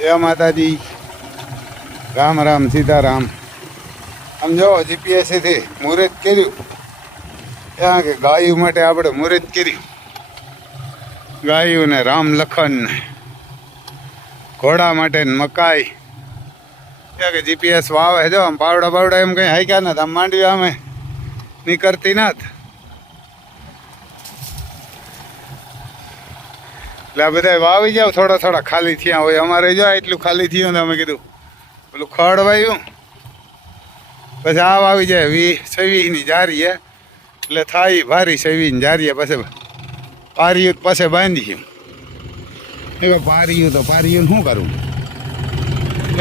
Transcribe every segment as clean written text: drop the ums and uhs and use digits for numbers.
જય માતાજી, રામ રામ સીતારામ. આમ જો જીપીએસસીથી મુહૂર્ત કર્યું ત્યાં કે ગાયું માટે આપણે મુહૂર્ત કર્યું. ગાયું ને રામ લખન ને ઘોડા માટે ને મકાઈ ત્યાં કે જીપીએસ વાવે જો આમ પાવડા બાવડા એમ કંઈ હાક્યા નથી. આમ માંડવી અમે નીકળતી નથી એટલે આ બધા વાવી જાવ થોડા થોડા ખાલી થયા હોય. અમારે જો એટલું ખાલી થયું ને અમે કીધું પેલું ખડ વાવ્યું પછી આ વાવી જાય 26ની જારીએ એટલે થાય ભારી 26ની જારીએ પછી પારિયું પાસે બાંધ્યું. એ પારિયું તો પારિયું શું કરવું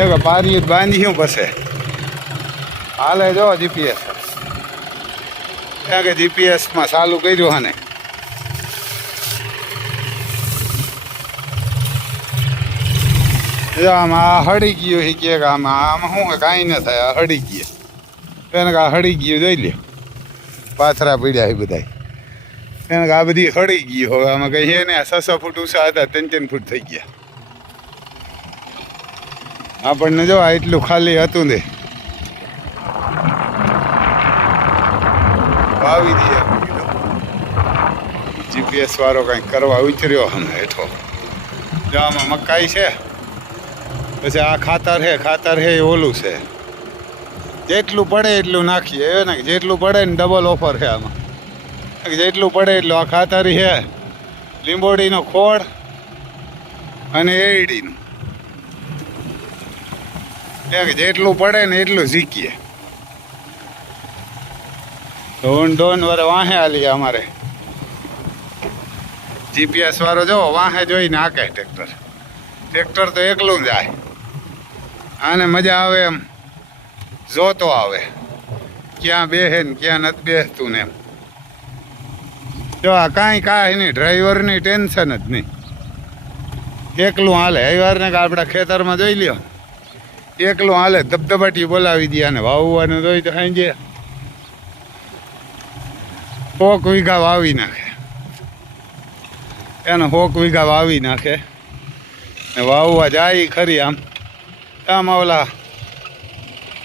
એ પારિયું બાંધ્યું પછી હાલે જો જીપીએસ ત્યાં કે જીપીએસમાં ચાલુ કર્યું હને આમાં હળી ગયું શીખીએ કે આમાં શું કાંઈ ન થાય. આ હળી ગયે એને કે આ હળી ગયું જોઈ લે પાથરા પીડ્યા એ બધા એને કે આ બધી હળી ગયું. હવે આમાં કંઈ છે ને 6 ફૂટ ઊંચા હતા 3 ફૂટ થઈ ગયા. આપણને જો આ એટલું ખાલી હતું ને વાવી દઈએ જીપીએસ વાળો કંઈક કરવા ઉતર્યો હમે હેઠો. જો આમાં મકાઈ છે પછી આ ખાતર છે એ ઓલું છે. જેટલું પડે એટલું નાખીએ એ ને જેટલું પડે ને ડબલ ઓફર છે આમાં. જેટલું પડે એટલું આ ખાતર છે લીંબોડીનો ખોળ અને એરડીનું જેટલું પડે ને એટલું શીખીએ. ડોન વાળે વાહે હાલીએ અમારે જીપીએસ વાળો જો વાહે જોઈને હાકે ટ્રેક્ટર તો એકલું જાય. આને મજા આવે એમ જોતો આવે ક્યાં બેસે ને ક્યાં નથી બેસતું ને એમ. જો આ કાંઈ નહીં ડ્રાઈવરની ટેન્શન જ નહીં. એકલું હાલે હવારને કે આપણા ખેતરમાં જોઈ લ્યો એકલું હાલે ધબધબાટી બોલાવી દે. અને વાવવાનું જોઈ તો સાંજે 100 વીઘા વાવી નાખે. એને 100 વીઘા વાવી નાખે ને વાવવા જાય ખરી. આમ ઓલા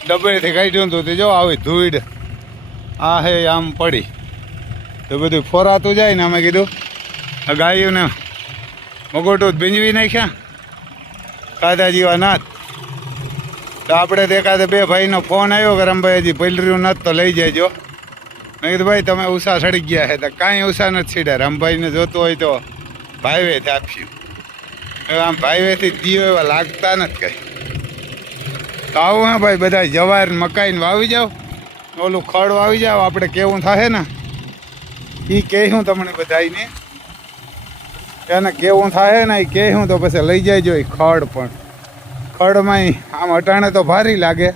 ડબેથી કાઢ્યું તો તે જો આવી ધૂળ આ હે આમ પડી તો બધું ફોરાતું જાય ને અમે કીધું આ ગાયોને મગોટું ભીંજવી નાખ્યા ખાધા જેવા નાથ. તો આપણે તો એકાદે 2 ભાઈનો ફોન આવ્યો કે રમભાઈ હજી પલર્યું નથી તો લઈ જજો. મેં કીધું ભાઈ તમે ઉષા સડી ગયા છે તો કાંઈ ઉષા નથી સીડ્યા. રમભાઈને જોતું હોય તો ભાઈવેથી આપ્યું. હવે આમ ભાઈવેથી દીવો એવા લાગતા નથી કંઈ. તો આવું હા ભાઈ બધા જવાર મકાઈને વાવી જાઓ ઓલું ખડ વાવી જાઓ. આપણે કેવું થાય ને એ કહેશું તમને બધાને એને કેવું થાય ને એ કહેશું તો પછી લઈ જાય એ ખડ. પણ ખડમાં આમ અટાણે તો ભારી લાગે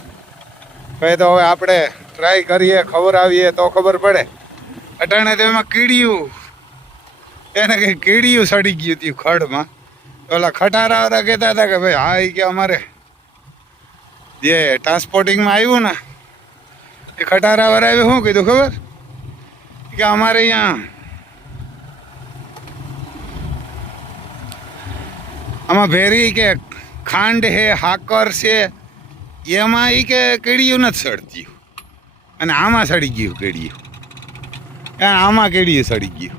પછી તો હવે આપણે ટ્રાય કરીએ ખવડાવીએ તો ખબર પડે. અટાણે તો એમાં કીડિયું એને કંઈ કીડિયું સડી ગયું હતું ખડમાં. ઓલા ખટારાવાળા કહેતા હતા કે ભાઈ હા એ કે અમારે જે ટ્રાન્સપોર્ટિંગમાં આવ્યું ને એ ખટારાવાળા આવ્યું શું કીધું ખબર કે અમારે અહીંયા આમાં ભેરી કે ખાંડ છે હાકર છે એમાં એ કે કેડિયું નથી સડતી અને આમાં સડી ગયું કેડિયું. આમાં કેડિયું સડી ગયું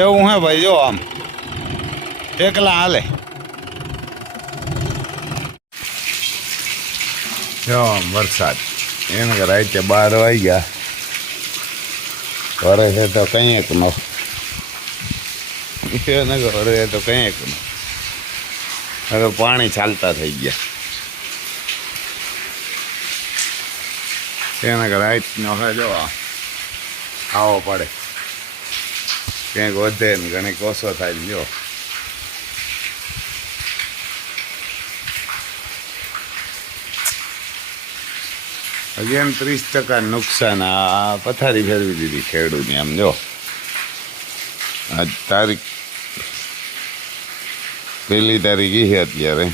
એવું હે ભાઈ. જો આમ એકલા હાલે જો આમ વરસાદ એને કે રાતે 12 વાગ્યા ઘરે છે તો કંઈક નો ઘરે તો કંઈક નો હવે પાણી ચાલતા થઈ ગયા. એને કે રાતનો હવે જો આવો પડે ક્યાંક વધે ને ઘણી ઓછો થાય ને. જો અગેન 30% નુકસાન. આ પથારી ફેરવી દીધી ખેડૂતની. આમ જો આજ તારીખ 1 તારીખ છે અત્યારે.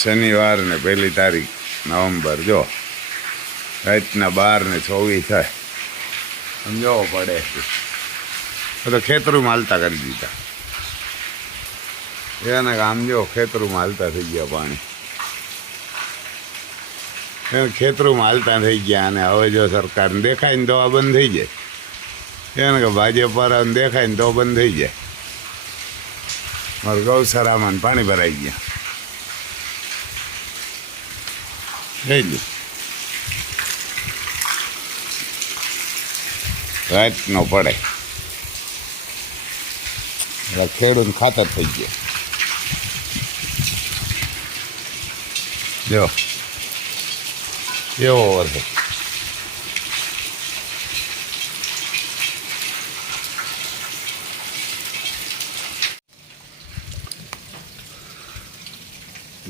શનિવાર ને 1 તારીખ નવેમ્બર જો રાતના 12:24 થાય. સમજાવવો પડે તો ખેતરમાં હાલતા કરી દીધા એને આમ જો ખેતરમાં હાલતા થઈ ગયા પાણી ખેતરમાં હાલતા થઈ ગયા. અને હવે જો સરકારને દેખાય ને તો આ બંધ થઈ જાય એને કે ભાજપ વાળાને દેખાય ને તો બંધ થઈ જાય. મારું ગૌશાળામાં પાણી ભરાઈ ગયા જોઈ લ્યું રાતનો પડે એટલે ખેડૂત ખાતર થઈ ગયા જો એવો વરસાદ.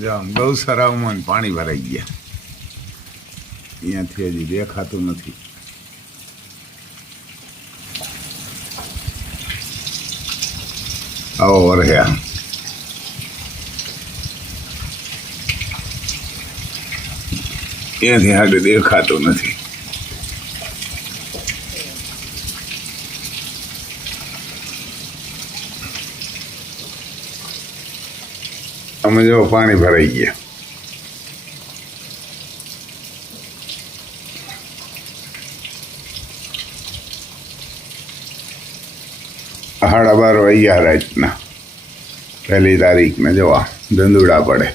જો આમ ગૌશાળાઓમાં પાણી ભરાઈ ગયા અહીંયાથી હજી દેખાતું નથી. આવો વરહ્યા અહીંયાથી આગળ દેખાતું નથી. અમે જો પાણી ભરાઈ ગયા. 12:30 વાગ્યા રાતના 1 તારીખને જોવા ધંધુડા પડે.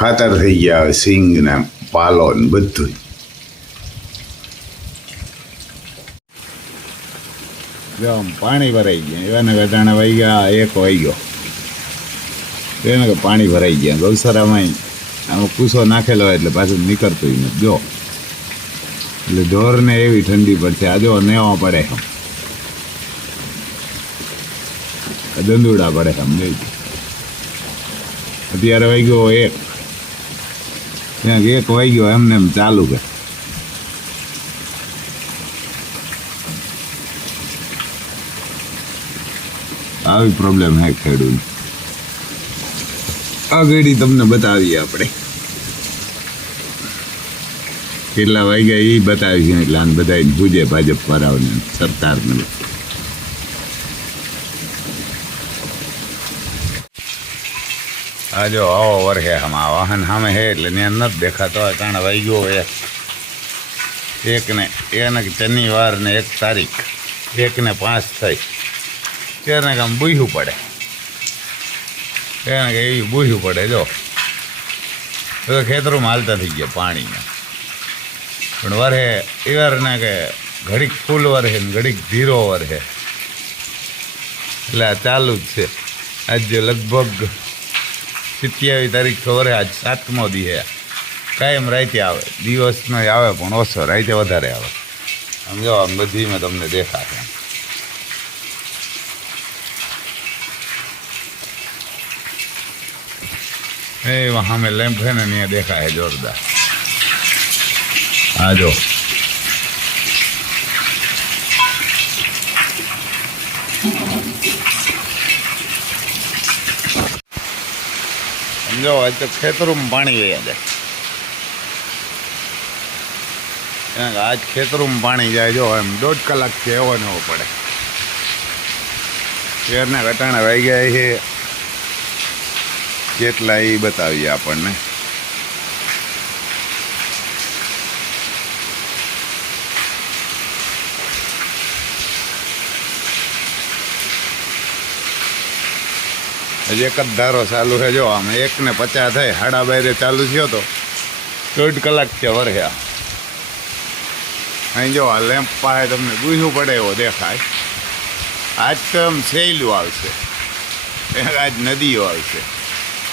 ખાતર થઈ ગયા હવે સિંગ ને પાલો ને બધું. જો પાણી ભરાઈ ગયા એવાને ઘટાણા વાગ્યા 1 વાગ્યો એને કે પાણી ભરાઈ ગયા ગૌશાળામાં. આમાં કૂસો નાખેલો હોય એટલે પાછું નીકળતું નથી જો એટલે ઢોરને એવી ઠંડી પડશે. આ જો નેવા પડે દંદુડા પડે સમજે. અત્યારે વાગ્યો 1 ત્યાં 1 વાગ્યો એમને એમ ચાલુ કે આવી પ્રોબ્લેમ હે ખેડૂત. આગળ તમને બતાવીએ આપણે કેટલા વાગ્યા એ બતાવીશું એટલે આને બધાને પૂજે ભાજપ વાળાઓને સરકારને. આ જો આવો વરહે આમાં વાહન સામે હે એટલે ત્યાં નથી દેખાતો. કારણ વાગ્યો 1 ને એને શનિવાર ને 1 તારીખ 1:05 થઈ તેને કામ બૂહ્યું પડે એને કે એવી બૂહ્યું પડે. જો તો ખેતરોમાં હાલતા થઈ ગયા પાણીમાં. પણ વરહે એવારના કે ઘડીક ફૂલ વરહે ને ઘડીક ધીરો વરહે એટલે આ ચાલુ જ છે. આજે લગભગ 27 તારીખ વરહે. આજ 7મો દી હે. કાયમ રાતે આવે દિવસનો આવે પણ ઓછો રાતે વધારે આવે. આમ જો આમ બધી મેં તમને દેખાશે. એ સામે લેમ્પ છે ને ત્યાં દેખાય જોરદાર. હા જો સમજો આજ તો ખેતરોમાં પાણી વયા જાય. આજ ખેતરોમાં પાણી જાય જો એમ 1.5 કલાકથી એવો ને એવો પડે. શેરના ઘટાણા વાગ્યા છે કેટલા એ બતાવીએ આપણને. હજી 1 જ ધારો ચાલુ છે. જો આમ 1:50 થાય 12:30 ચાલુ થયો તો 1.5 કલાક છે વરહ્યા. અહીં જો આ લેમ્પ પાસે તમને બૂહ્યું પડે એવો દેખાય. આજ તો એમ સહેલું આવશે. આજ નદીઓ આવશે.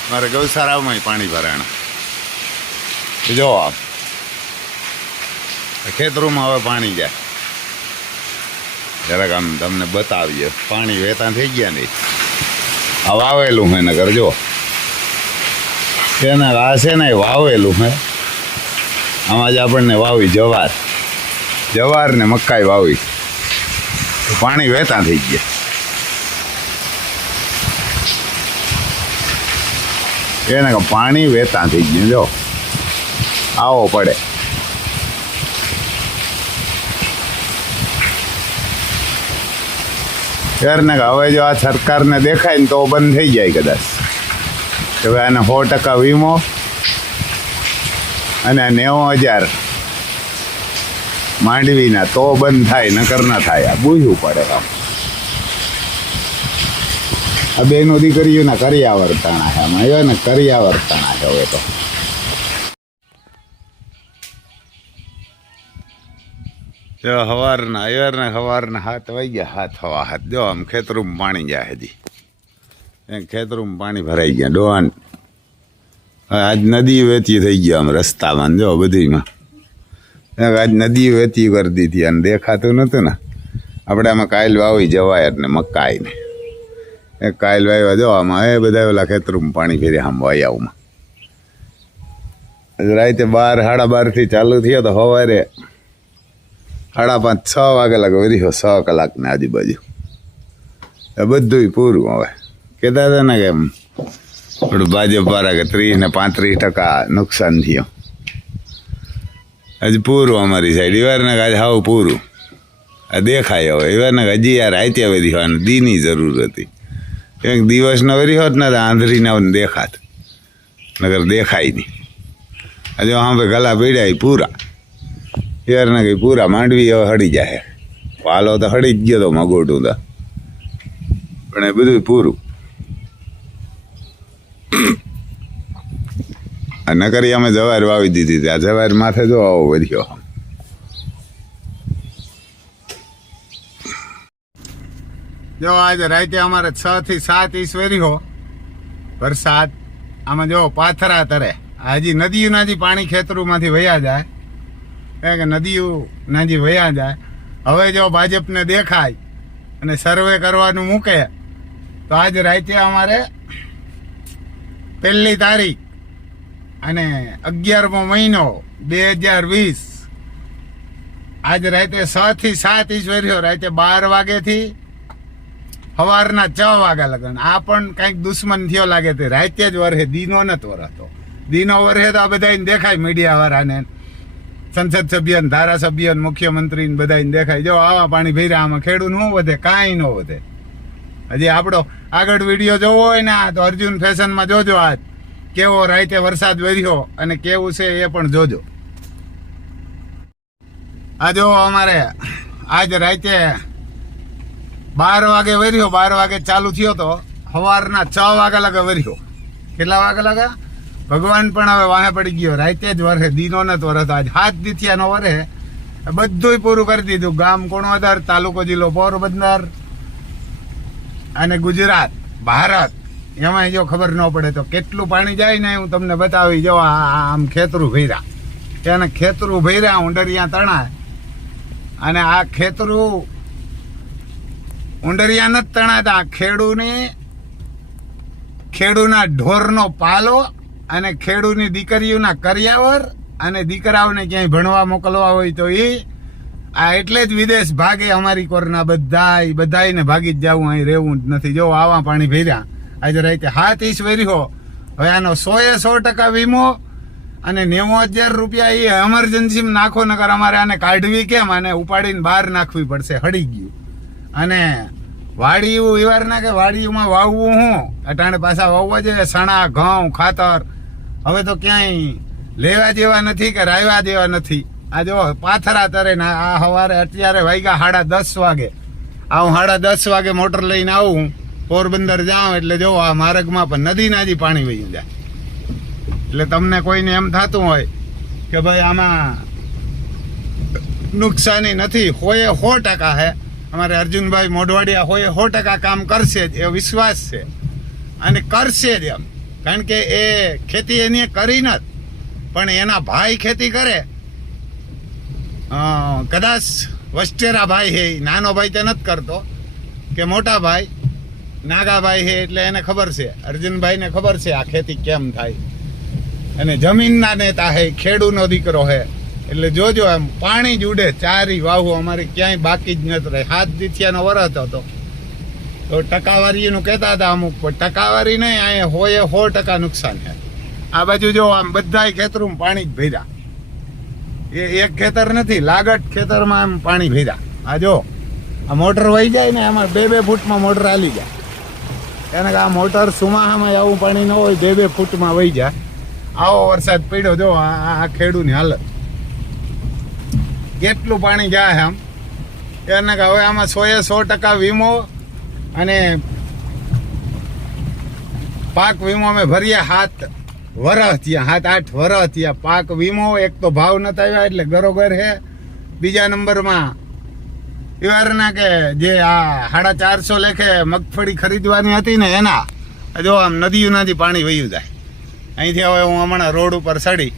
મારે ગૌશાળામાં પાણી ભરાણા. જો આમ ખેતરોમાં હવે પાણી જાય. જરાક આમ તમને બતાવીએ પાણી વહેતા થઈ ગયા નહીં. આ વાવેલું હે નગર જો તેના આ છે ને વાવેલું હે. આમાં જ આપણને વાવી જવાર ને મકાઈ વાવી પાણી વહેતા થઈ ગયા. એને પાણી વહેતા થઈ ગયું. જો આવો પડે. ને હવે જો આ સરકારને દેખાય ને તો બંધ થઈ જાય કદાચ. હવે આને 100% વીમો અને 90,000 માંડવીના તો બંધ થાય, નકર ના થાય. આ બૂઝવું પડે કામ. આ બેનો દીકરીઓના કરિયાવર્તાણા છે. આમાં આવ્યા ને કરિયાવર્તાણા છે હવે તો. જો સવારના 7 વાગ્યા, 7:15. જો આમ ખેતરમાં પાણી જાય હજી. ખેતરમાં પાણી ભરાઈ ગયા. ડોહાન આજ નદી વેચી થઈ ગયા આમ રસ્તામાં. જો બધીમાં આજ નદી વેચી કરી દીધી. અને દેખાતું નહોતું ને. આપણે આમાં કાયલ વાવી જવાય ને મકાઈને કાયલ વાવ્યા. જો આમાં એ બધા ઓલા ખેતરમાં પાણી ફેર્યા આમ વાયાઓમાં. રાતે 12-12:30 ચાલુ થયો તો સવારે 5:30-6 વાગે લાગે વરી 6 કલાકની આજુબાજુ. એ બધું પૂરું. હવે કહેતા હતા ને કે થોડું ભાજપ વાળા કે 30 ને 35% નુકસાન થયો. હજી પૂરું અમારી સાઈડ. એવારને આજે હાવ પૂરું આ દેખાય. હવે એવારને હજી યાર રાતે વરી હોવાની દીની જરૂર હતી. કંઈક દિવસનો વરી હોત ને આંધળીના દેખાત, નગર દેખાય નહીં. હજુ હા ગલા પીડ્યા પૂરા. યારને કંઈ પૂરા માંડવી હવે હળી જાય. પાલો તો હળી જ ગયો તો મગોટું તો, પણ એ બધું પૂરું. નકરી અમે જવાર વાવી દીધી હતી. આ જવાર માથે જો આવો વર્યો. જો આજે રાતે અમારે 6 થી 7 ઇંચ વર્યો વરસાદ. આમાં જો પાથરા તરે. હજી નદીઓના જે પાણી ખેતરોમાંથી વયા જાય કે નદીઓના જે વયા જાય. હવે જો ભાજપને દેખાય અને સર્વે કરવાનું મૂકે તો આજ રાતે અમારે 1 તારીખ અને 11મો મહિનો 2020 આજ રાતે 6 થી 7 ઇંચ વર્યો. રાતે 12 વાગેથી સવારના 6 વાગ્યા લગન. આ પણ કંઈક દુશ્મન થયો લાગે તે. રાતે જ વરહે, દીનો નથી વરહતો. દીનો વરહે તો આ બધાને દેખાય, મીડિયા વાળાને, સંસદ સભ્યને, ધારાસભ્યને, મુખ્યમંત્રીને બધાને દેખાય. જો આવા પાણી ભર્યા. આમાં ખેડૂત ન વધે, કાંઈ ન વધે. હજી આપણો આગળ વિડીયો જોવો હોય ને તો અર્જુન ફેશનમાં જોજો. આજ કેવો રાતે વરસાદ વર્યો અને કેવું છે એ પણ જોજો. આ જો અમારે આજ રાતે 12 વાગે વર્યો. 12 વાગે ચાલુ થયો તો સવારના 6 વાગ્યા લાગે વર્યો. કેટલા વાગ્યા લાગે? ભગવાન પણ હવે વાહે પડી ગયો. રાતે જ વરસે, દીનો નથી વરસતો. આજ 7 દીથિયાનો વરે બધું પૂરું કરી દીધું. ગામ કુણવદર, તાલુકો જિલ્લો પોરબંદર અને ગુજરાત, ભારત. એમાં જો ખબર ન પડે તો કેટલું પાણી જાય ને હું તમને બતાવી. જો આમ ખેતરું ભર્યા. એને ખેતરું ભર્યા, ઊંડરિયા તણાય. અને આ ખેતરું ઊંડરિયા નથી તણાતા. ખેડૂના ઢોરનો પાલો અને ખેડૂની દીકરીઓના કરિયાવર અને દીકરાઓને ક્યાંય ભણવા મોકલવા હોય તો એ આ એટલે જ વિદેશ ભાગે. અમારી કોરના બધાને ભાગી જ જવું, અહીં રહેવું જ નથી. જો આવા પાણી ભર્યા. આજે રાતે 7 ઇંચ વર્યો. હવે આનો 100% વીમો અને 90,000 રૂપિયા એ એમરજન્સીમાં નાખો, નકર અમારે આને કાઢવી કેમ? આને ઉપાડીને બહાર નાખવી પડશે. હળી ગયું. અને વાડીયું એવારના કે વાડીયુંમાં વાવવું હું અટાણે પાછા વાવવા જોઈએ. સણા, ઘઉં, ખાતર હવે તો ક્યાંય લેવા જેવા નથી કે રાયવા જેવા નથી. આ જો પાથરા તરે ને આ સવારે અત્યારે વાગ્યા 10:30 વાગે. હું 10:30 વાગે મોટર લઈને આવું, પોરબંદર જાઉં એટલે જો આ માર્ગમાં પણ નદીના જ પાણી વહી જાય. એટલે તમને કોઈને એમ થતું હોય કે ભાઈ આમાં નુકસાની નથી, 100% હે. અમારે અર્જુનભાઈ મોઢવાડિયા 100% કામ કરશે જ, એ વિશ્વાસ છે. અને કરશે જ એમ. કારણ કે એ ખેતી એની કરી નથી, પણ એના ભાઈ ખેતી કરે. કદાચ વસ્ટેરા ભાઈ હે, નાનો ભાઈ તે નથી કરતો, કે મોટા ભાઈ નાગાભાઈ હે, એટલે એને ખબર છે. અર્જુનભાઈને ખબર છે આ ખેતી કેમ થાય. અને જમીનના નેતા હે, ખેડૂનો દીકરો હે, એટલે જોજો આમ પાણી જ ઉડે, ચારી વાહુ અમારી ક્યાંય બાકી જ નથી રહી. 7 દીથિયાનો વરસ હતો તો ટકાવારીનું કહેતા હતા અમુક, પણ ટકાવારી નહીં, અહીંયા 100% નુકસાન છે. આ બાજુ જો આમ બધાય ખેતરમાં પાણી જ ભર્યા, એ એક ખેતર નથી, લાગટ ખેતરમાં આમ પાણી ભર્યા. આ જો આ મોટર વહી જાય ને એમાં 2-2 ફૂટમાં મોટર હાલી જાય. એને કે આ મોટર સુમાહામાં આવું પાણી ન હોય, 2-2 ફૂટમાં વહી જાય. આવો વરસાદ પડ્યો જો આ ખેડૂની હાલત, કેટલું પાણી જાય આમ. એને કે હવે આમાં 100% વીમો અને પાક વીમો અમે ભર્યા 7 વરસ થયા, 7-8 વરસ થયા. પાક વીમો એક તો ભાવ નતા આવ્યા એટલે ગરોગર હે. બીજા નંબરમાં એવારના કે જે આ 450 લેખે મગફળી ખરીદવાની હતી ને એના જો આમ નદીઓનાથી પાણી વહ્યું જાય. અહીંથી હવે હું હમણાં રોડ ઉપર ચડી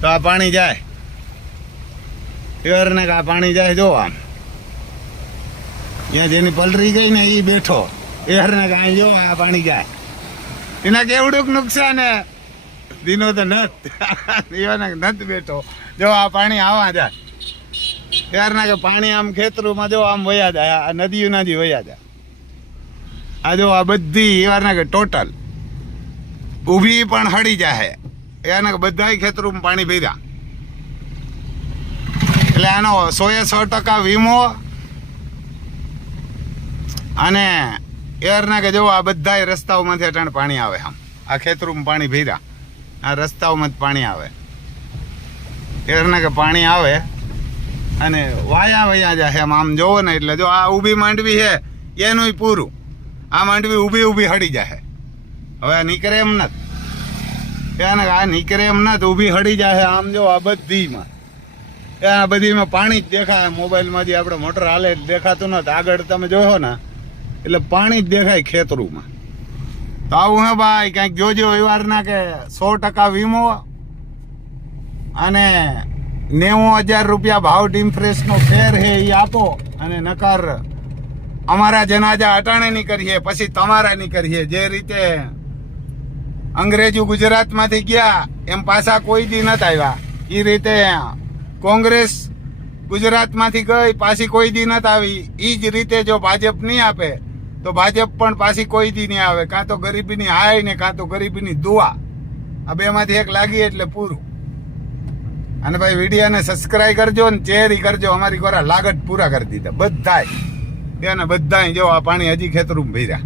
તો આ પાણી જાય, એવારને કે આ પાણી જાય જો આમ. ત્યાં જેની પલરી ગઈ ને એ બેઠો, એવારને કે અહીં જો આ પાણી જાય. એના કેવડુંક નુકસાન હે, દીનો તો નત બેઠો જો આ પાણી આવા જાય. ત્યારના કે પાણી આમ ખેતરોમાં જો આમ વયા જાય, આ નદીઓના જ વયા જાય. આ જો આ બધી એવારના કે ટોટલ ઊભી પણ હળી જાય, એના કે બધાય ખેતરોમાં પાણી ભર્યા. એટલે આનો 100% વીમો અને એરના કે જો આ બધાય રસ્તાઓમાંથી અટાણ પાણી આવે. આમ આ ખેતરોમાં પાણી ભર્યા, આ રસ્તાઓમાં જ પાણી આવે. એરના કે પાણી આવે અને વયા જાય એમ. આમ જોવો ને એટલે જો આ ઊભી માંડવી છે એનું પૂરું, આ માંડવી ઊભી હળી જાય. હવે આ નીકળે એમ નથી, એને આ નીકળે એમ નથી, ઊભી હળી જાય. આમ જો આ બધીમાં પાણી જ દેખાય. મોબાઈલમાં જે આપણે મોટર હાલે દેખાતું નથી, આગળ તમે જોયો ને એટલે પાણી જ દેખાય ખેતરોમાં. તો આવું હે ભાઈ, કંઈક જોજો વ્યવહારના કે 100% વીમો અને 90,000 રૂપિયા ભાવ ડીમફ્રેશનો ફેર હે એ આપો. અને નકર અમારા જનાજા અટાણે નહીં કરીએ, પછી તમારા નહીં કરીએ. જે રીતે અંગ્રેજો ગુજરાતમાંથી ગયા એમ પાછા કોઈ દી નથી આવ્યા, એ રીતે કોંગ્રેસ ગુજરાતમાંથી ગઈ પાછી કોઈ દી નથી આવી. એ જ રીતે જો ભાજપ નહીં આપે તો ભાજપ પણ પાછી કોઈ દી નહીં આવે. કાં તો ગરીબીની હાય ને કાં તો ગરીબીની દુઆ, આ બેમાંથી એક લાગી એટલે પૂરું. અને ભાઈ વિડીયોને સબસ્ક્રાઈબ કરજો ને શેર કરજો. અમારી કોરા લાગત પૂરા કરી દીધા બધાય. એને બધાય જો આ પાણી હજી ખેતરમાં ભર્યા.